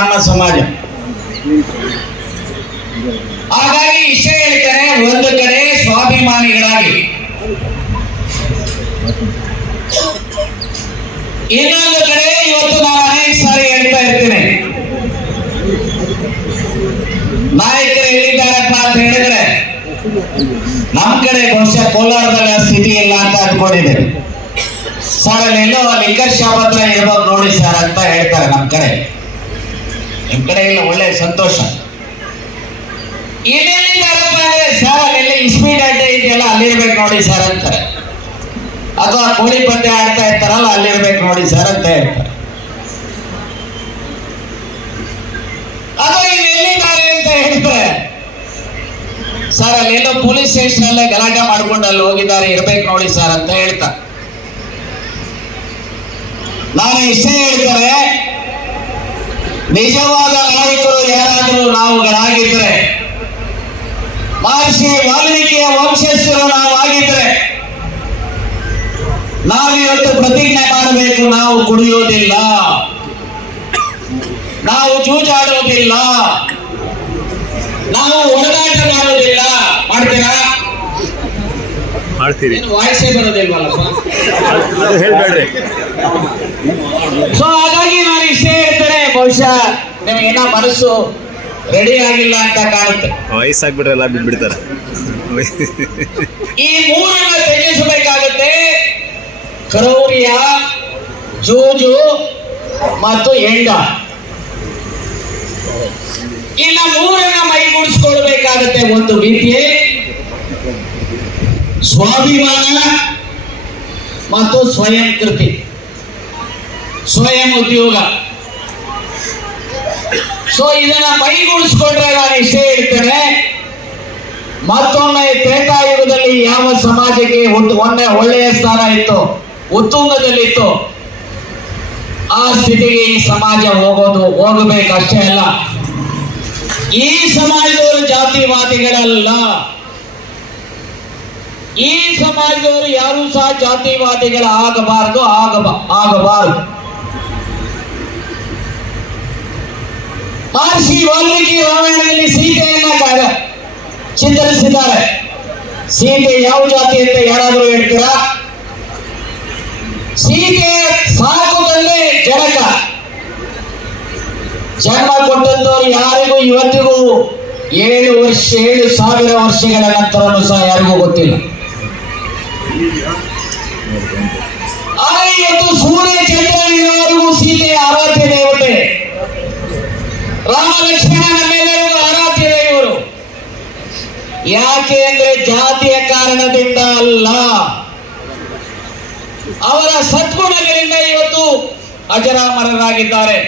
ಬ್ರಾಹ್ಮಣ ಸಮಾಜ. ಹಾಗಾಗಿ ಇಷ್ಟೇ ಹೇಳ್ತಾರೆ, ಒಂದು ಕಡೆ ಸ್ವಾಭಿಮಾನಿಗಳಾಗಿ, ಇನ್ನೊಂದು ಕಡೆ ಇವತ್ತು ನಾನು ಅನೇಕ ಸಾರಿ ಹೇಳ್ತಾ ಇರ್ತೇನೆ, ನಾಯಕರು ಎಲ್ಲಿದ್ದಾರಪ್ಪ ಅಂತ ಹೇಳಿದ್ರೆ ನಮ್ ಕಡೆ ಬಹುಶಃ ಕೋಲಾರದಲ್ಲಿ ಸ್ಥಿತಿ ಇಲ್ಲ ಅಂತ ಅನ್ಕೊಂಡಿದೆ. ಸರ್ ಅಲ್ಲೆಲ್ಲೋ ಲಿಕ್ಕರ್ ಶಾಪ್ ಹತ್ರ ಇರ್ಬೋದು ನೋಡಿ ಸರ್ ಅಂತ ಹೇಳ್ತಾರೆ ನಮ್ ಕಡೆ. ನಿಮ್ ಕಡೆ ಇಲ್ಲ, ಒಳ್ಳೆ ಸಂತೋಷ. ಇನ್ನೆಲ್ಲಿದ್ದಾರಪ್ಪ ಅಂದ್ರೆ ಸರ್ ಅಲ್ಲೆಲ್ಲ ಇಸ್ಪೀಟ್ ಅಡ್ಡೆ ಇದೆಯಲ್ಲ ಅಲ್ಲಿರ್ಬೇಕು ನೋಡಿ ಸರ್ ಅಂತಾರೆ. ಅಥವಾ ಕೋಳಿ ಪಂದ್ಯ ಆಡ್ತಾ ಇರ್ತಾರಲ್ಲ ಅಲ್ಲಿರ್ಬೇಕು ನೋಡಿ ಸರ್ ಅಂತ ಹೇಳ್ತಾರೆ. ಅಥವಾ ಇನ್ನೆಲ್ಲಿದ್ದಾರೆ ಅಂತ ಹೇಳ್ತಾರೆ, ಸರ್ ಅಲ್ಲೆಲ್ಲೋ ಪೊಲೀಸ್ ಸ್ಟೇಷನ್ ಅಲ್ಲೇ ಗಲಾಟೆ ಮಾಡ್ಕೊಂಡು ಅಲ್ಲಿ ಹೋಗಿದ್ದಾರೆ, ಇರ್ಬೇಕು ನೋಡಿ ಸರ್ ಅಂತ ಹೇಳ್ತಾರೆ. ನಾನು ಇಷ್ಟೇ ಹೇಳ್ತಾರೆ, ನಿಜವಾದ ನಾಯಕರು ಯಾರಾದರೂ ನಾವುಗಳಾಗಿದ್ರೆ, ಮಹರ್ಷಿ ವಾಲ್ಮೀಕಿಯ ವಂಶಸ್ಥರು ನಾವು ಆಗಿದ್ರೆ, ನಾವಿವತ್ತು ಪ್ರತಿಜ್ಞೆ ಮಾಡಬೇಕು, ನಾವು ಕುಡಿಯೋದಿಲ್ಲ, ನಾವು ಜೂಜಾಡೋದಿಲ್ಲ, ನಾವು ಹೊಡೆದಾಟ ಮಾಡೋದಿಲ್ಲ. ಮಾಡ್ತೀರಾ? ಮಾಡ್ತೀರಿ. ವಾಯ್ಸೇ ಬರೋದಿಲ್ವಲ್ಲಪ್ಪ. ಹೇಳ್ಬೇಡ್ರಿ. ಸೊ ಹಾಗಾಗಿ ನಾನು ಇಷ್ಟೇ ಹೇಳ್ತೇನೆ, ಬಹುಶಃ ನಿಮಗೇನ ಮನಸ್ಸು ರೆಡಿ ಆಗಿಲ್ಲ ಅಂತ ಕಾಣುತ್ತೆ. ವಯಸ್ಸಾಗ್ಬಿಟ್ರೆ ಎಲ್ಲ ಬಿಟ್ಬಿಡ್ತಾರೆ. ಈ ಮೂರನ್ನ ತ್ಯಜಿಸಬೇಕಾಗುತ್ತೆ: ಕ್ರೌರ್ಯ, ಜೂಜು ಮತ್ತು ಎಂಡ. ಇನ್ನು ಮೂರನ್ನ ಮೈಗೂಡಿಸ್ಕೊಳ್ಬೇಕಾಗತ್ತೆ: ಒಂದು ವಿದ್ಯೆ, ಸ್ವಾಭಿಮಾನ ಮತ್ತು ಸ್ವಯಂ ಕೃತಿ, ಸ್ವಯಂ ಉದ್ಯೋಗ. ಸೊ ಇದನ್ನ ಮೈಗೂಡಿಸ್ಕೊಂಡ್ರೆ ನಾನು ಇಷ್ಟೇ ಹೇಳ್ತೇನೆ, ಮತ್ತೊಮ್ಮೆ ತ್ರೇತಾಯುಗದಲ್ಲಿ ಯಾವ ಸಮಾಜಕ್ಕೆ ಒಳ್ಳೆಯ ಸ್ಥಾನ ಇತ್ತು, ಉತ್ತುಂಗದಲ್ಲಿತ್ತು, ಆ ಸ್ಥಿತಿಗೆ ಈ ಸಮಾಜ ಹೋಗಬೇಕಷ್ಟೇ ಅಲ್ಲ. ಈ ಸಮಾಜದವರು ಜಾತಿವಾದಿಗಳಲ್ಲ, ಈ ಸಮಾಜದವರು ಯಾರು ಸಹ ಜಾತಿವಾದಿಗಳ ಆಗಬಾರದು. ಮಹರ್ಷಿ ವಾಲ್ಮೀಕಿ ರಾಮಾಯಣದಲ್ಲಿ ಸೀತೆಯನ್ನ ಚಿತ್ರಿಸಿದ್ದಾರೆ. ಸೀತೆ ಯಾವ ಜಾತಿ ಅಂತ ಯಾರಾದರೂ ಹೇಳ್ತೀರಾ? ಸೀತೆ ಸಾಕು ತಂದೆ ಜನಕ. ಜನ್ಮ ಕೊಟ್ಟಂತವ್ರು ಯಾರಿಗೂ ಇವತ್ತಿಗೂ 7,000 ವರ್ಷಗಳ ನಂತರನೂ ಸಹ ಯಾರಿಗೂ ಗೊತ್ತಿಲ್ಲ. ಆದರೆ ಇವತ್ತು ಸೂರ್ಯ ಚಂದ್ರನಿವರೆಗೂ ಸೀತೆಯ ಆರಾಧ್ಯ ದೇವತೆ, ರಾಮ ಲಕ್ಷ್ಮಣ ನಮ್ಮೆಲ್ಲರಿಗೂ ಆರಾಧ್ಯ ದೇವರು. ಯಾಕೆ ಅಂದ್ರೆ ಜಾತಿಯ ಕಾರಣದಿಂದ ಅಲ್ಲ, ಅವರ ಸದ್ಗುಣಗಳಿಂದ ಇವತ್ತು ಅಜರಾಮರರಾಗಿದ್ದಾರೆ.